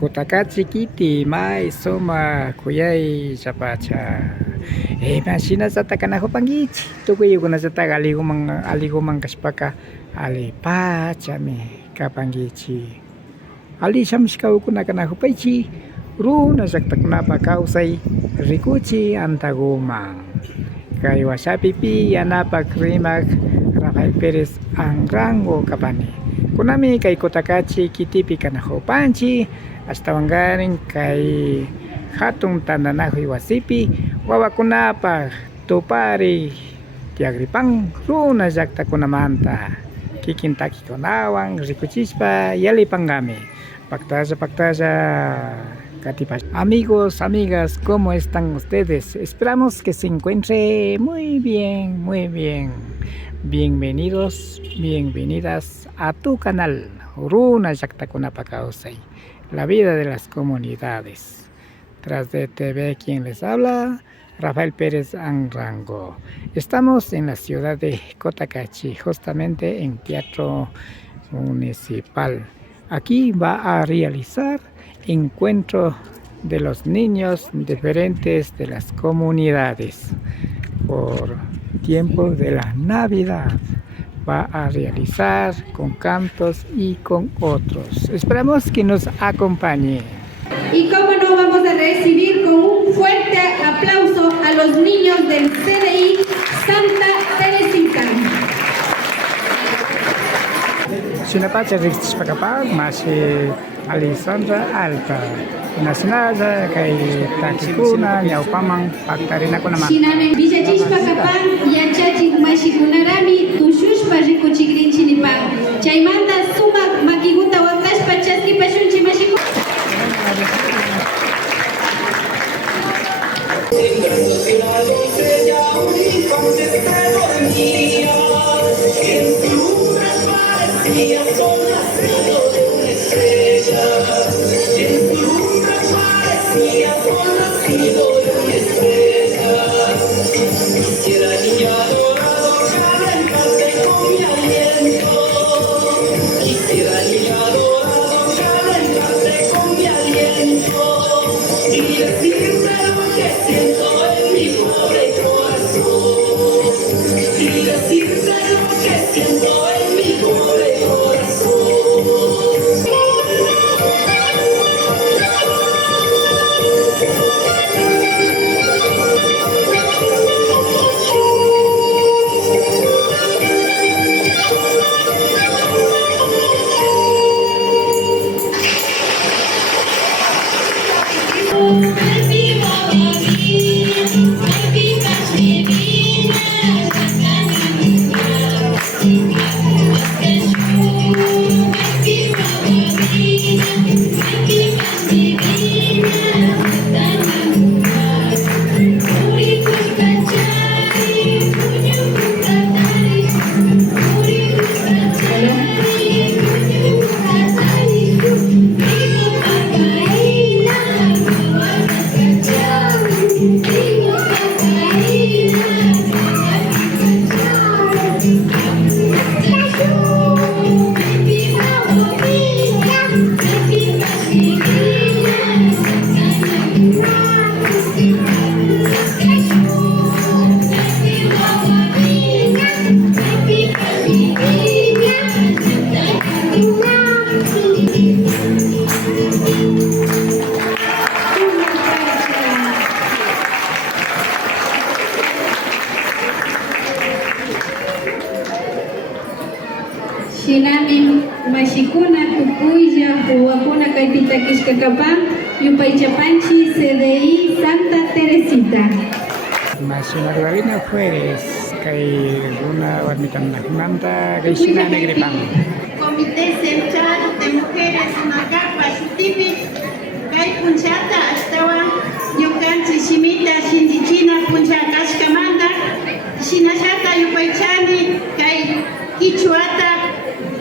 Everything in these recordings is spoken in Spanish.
Kutakachi kiti mai soma kuyay chapacha. Masina sa takanaho pangichi. Tukuy ko na sa taga aligo mang kaspaka alipacha me kapangichi. Ali shamshka ukuna kanaho paichi. Runa saktak na pakausay rikuchi antagumang. Kay wasapipi yanapa krimak Rafael Perez ang rango kapani. Kunami kay Kutakachi kitipi kanaho panchi hasta wanggaring kay hatong tandanahoy wasipi wawa kunapa tupari tiagripang runa jakta kunamanta kikintaki konawang rikuchispa yali pangami paktaza Catipas. Amigos, amigas, ¿cómo están ustedes? Esperamos que se encuentre muy bien, muy bien. Bienvenidos, bienvenidas a tu canal, Runa Yaktakuna Pakausay, la vida de las comunidades. Tras de TV, quien les habla, Rafael Pérez Anrango. Estamos en la ciudad de Cotacachi, justamente en Teatro Municipal. Aquí va a realizar encuentro de los niños diferentes de las comunidades por tiempo de la Navidad. Va a realizar con cantos y con otros. Esperamos que nos acompañe. Y cómo no, vamos a recibir con un fuerte aplauso a los niños del CDI Santa Teresita. Sinapacha Rix Pacapag, masih Alisandra Alta. Nasional kay Takikuna, Yaupamang, pagtarin ako naman. Sinamen Bijachish Pacapag, Yachachik Mashikunarami, Tushush Pajikuchigrin Chinipang. Chaimanda Suma Makiguta Wakash Pachaski Pashunchi Mashikun. Sinamin Mashikuna Tupuya Huakuna Kaipita Kishkakapán Yupaychapanchi CDI Santa Teresita. Masina Rivera Juárez, kay Luna Barmitan Nagmanta, kay Sina Negripang. Comité Central de Mujeres Magapa Shutipi, Kay Punchata, Ashtawa, Yukanchi Shimita, Shindichina, Puncha Kashkamanda, Shinashata Yupaychani, Kay Kichuata,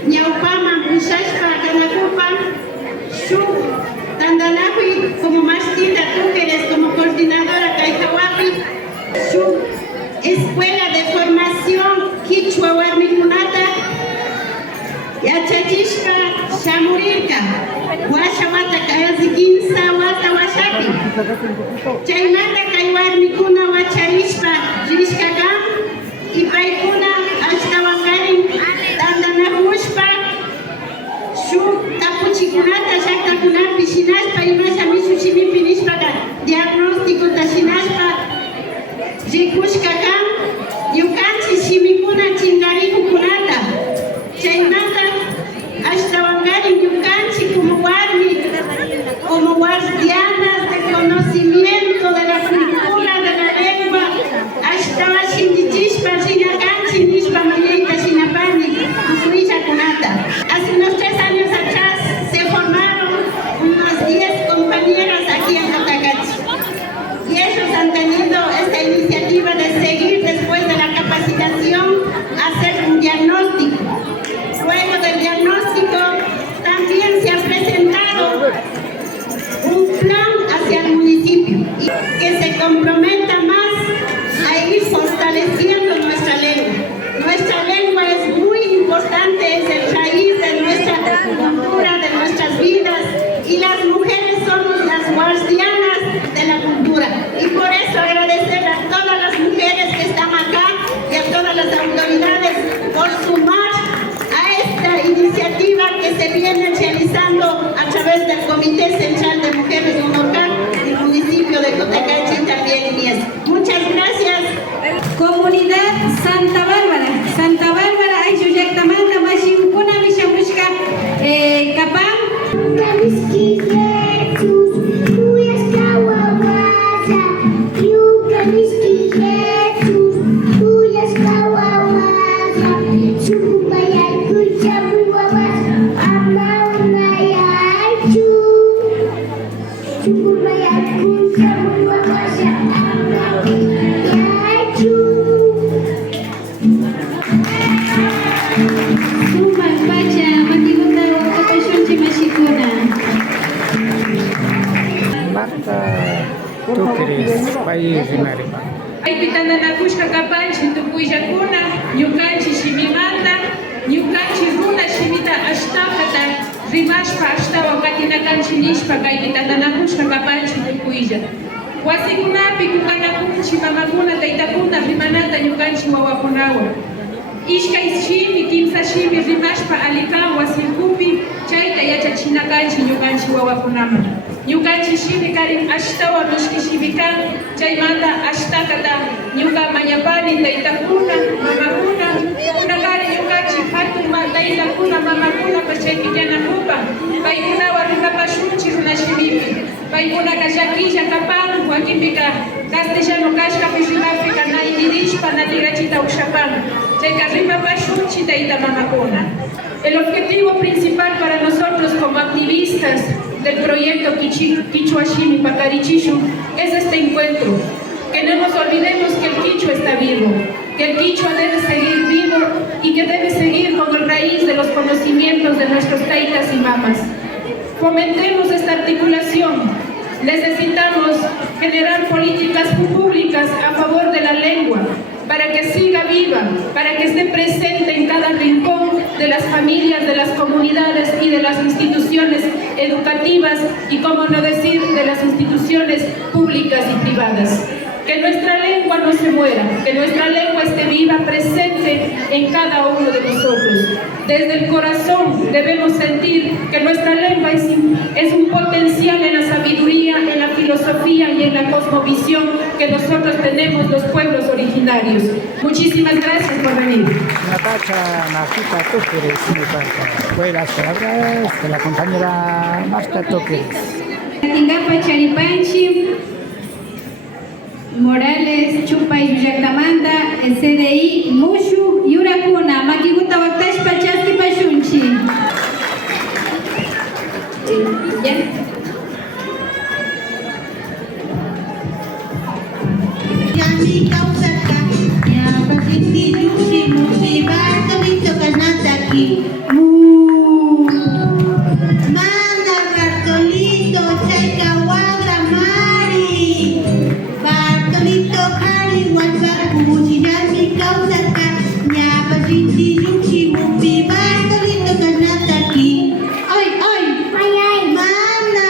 Ñaupama, Pushashpa, Kanakupa, Shu, Tandanapi, como Mastinda, tú que eres como coordinadora Kaitawapi, Shu, Escuela de Formación Quichua Warmikunata, Yachachishka, Shamurilka, Washawata Kayazik Chaymanta kay warmikuna wacharishpa rishkaka y paykuna ashtawankarin tandanakushpa shuk tapuchikunata llaqtakunapi shinashpa imasha misuchimipi nishpaqa diagnóstico tashinashpa rikushkaka ñukanchik shimikuna chinkarikukunata chaymanta ashtawankarin ñukanchik como guardianas de conocimiento de la cultura de la lengua, ashtawa shindichishpa shinakanchik nishpa mayayta shinapani tukuysha kunata. Hace unos 3 años atrás se formaron unas 10 compañeras aquí en Cotacachi y ellos han tenido esta iniciativa de seguir después de la capacitación, hacer un diagnóstico. Luego del diagnóstico también se ha presentado un plan hacia el municipio que se comprometa más a ir fortaleciendo nuestra lengua. Nuestra lengua es muy importante, es el raíz de nuestra cultura, de nuestras vidas, y las mujeres somos las guardianas de la cultura. Y por eso agradecer a todas las mujeres que están acá y a todas las autoridades por sumar a esta iniciativa que se viene realizando a través del Comité Central de Mujeres de Unocal, el municipio de Cotacachi y también Mies. Muchas gracias. Comunidad Santa Bárbara. Santa Bárbara, Ayuyactamanta, Mashimukuna, Mishamushka, Capán. Marta, tú quieres país de Maripa. Pitandanakushka kapanchi tukuyllakuna ñukanchik shimimanta ñukanchik runa shimita ashtapata rimashpa ashtawan katinakanchik nishpa kay pitandanakushka kapanchik tukuylla. Wasikunapi kukanakunchik mamakuna taytakuna rimanata ñukanchik wawakunawan. Ishkay shimi kimsa shimi rimashpa alikan wasikupi chayta yachachinakanchik ñukanchik wawakunaman. Ñukanchik shimi karin ashtawan mishki shimi kan chaymanta ashtakata ñuka mañapani taytakuna mamakuna kunakari ñukanchik hatun taytakuna mamakuna chaypi yanakupa paykunawan rikapashunchik runa shimipi paykunaka llakilla kapan wakinpika castellano kashkapi rimapika naynirishpa natirachita ushapan chayka ripapashunchik tayta mamakuna. El objetivo principal para nosotros como activistas del proyecto Quichua Shimi Pacarichichu es este encuentro, que no nos olvidemos que el Quichua está vivo, que el Quichua debe seguir vivo y que debe seguir con el raíz de los conocimientos de nuestros taitas y mamas. Fomentemos esta articulación. Necesitamos generar políticas públicas a favor de la lengua, para que siga viva, para que esté presente en cada rincón de las familias, de las comunidades y de las instituciones educativas y, como no decir, de las instituciones públicas y privadas. Que nuestra lengua no se muera, que nuestra lengua esté viva, presente en cada uno de nosotros. Desde el corazón debemos sentir que nuestra lengua es un potencial en la sabiduría, en la filosofía y en la cosmovisión que nosotros tenemos los pueblos originarios. Muchísimas gracias por venir. Natacha, Martita, tú quieres mi parte. Fue las palabras de la compañera Marta Toques. Tingapa Charipanchi, Morales, Chupa y Yactamanta, CDI, Mushu, Yurakuna, Makiguta Waktash Pachaski Pashunchi. ¿Ya? Yami kausaka, ya pasiti yusi musi barto vito kanataki. Manda Bartolito, chaika wagra mari. Bartolito kari wasaku musi yami kausaka, ya pasiti yusi musi barto vito kanataki. ¡Ay, ay! Mana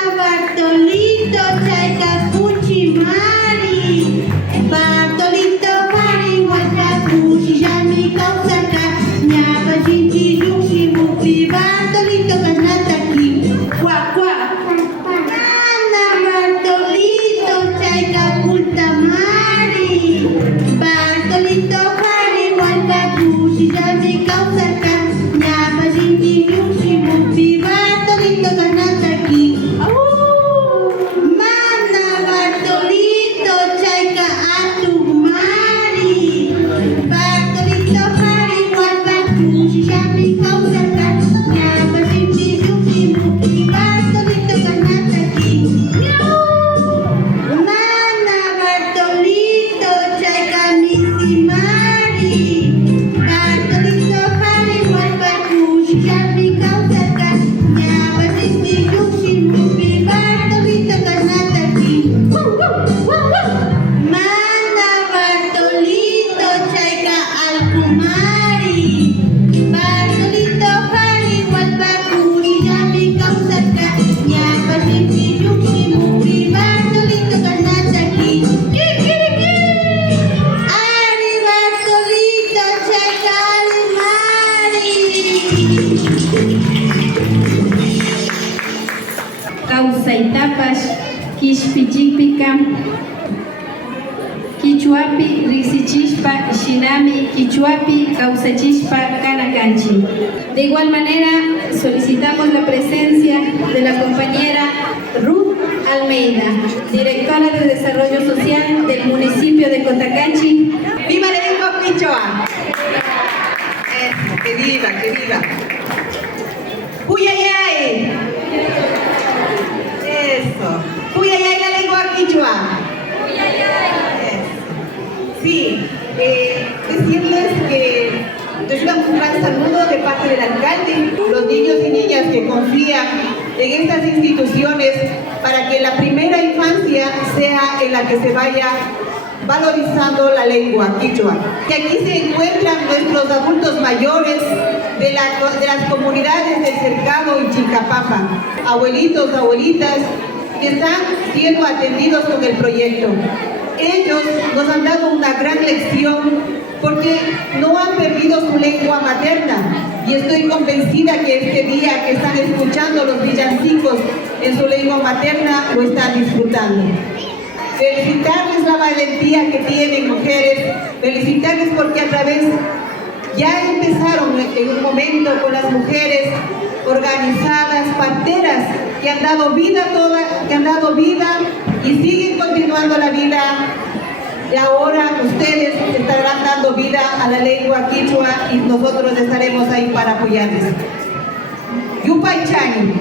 kawsaytapash kishpichikpika Quichuapi rixichishpa shinami Quichuapi causachishpa kanakanchi. De igual manera solicitamos la presencia de la compañera Ruth Almeida, directora de Desarrollo Social del municipio de Cotacachi. ¡Viva la lengua quichua! ¡Que viva, que viva! ¡Puyayay! Eso. ¡Puyayay la lengua quichua! Sí, decirles que reciban un gran saludo de parte del alcalde, los niños y niñas que confían en estas instituciones para que la primera infancia sea en la que se vaya valorizando la lengua quichua. Que aquí se encuentran nuestros adultos mayores de las comunidades del Cercado y Chicapapa, abuelitos, abuelitas, que están siendo atendidos con el proyecto. Ellos nos han dado una gran lección porque no han perdido su lengua materna y estoy convencida que este día que están escuchando los villancicos en su lengua materna lo están disfrutando. Felicitarles la valentía que tienen, mujeres, felicitarles porque a través, ya empezaron en un momento con las mujeres organizadas, parteras, que han dado vida y siguen continuando la vida. Y ahora ustedes estarán dando vida a la lengua quichua y nosotros estaremos ahí para apoyarles. Yupay Chani.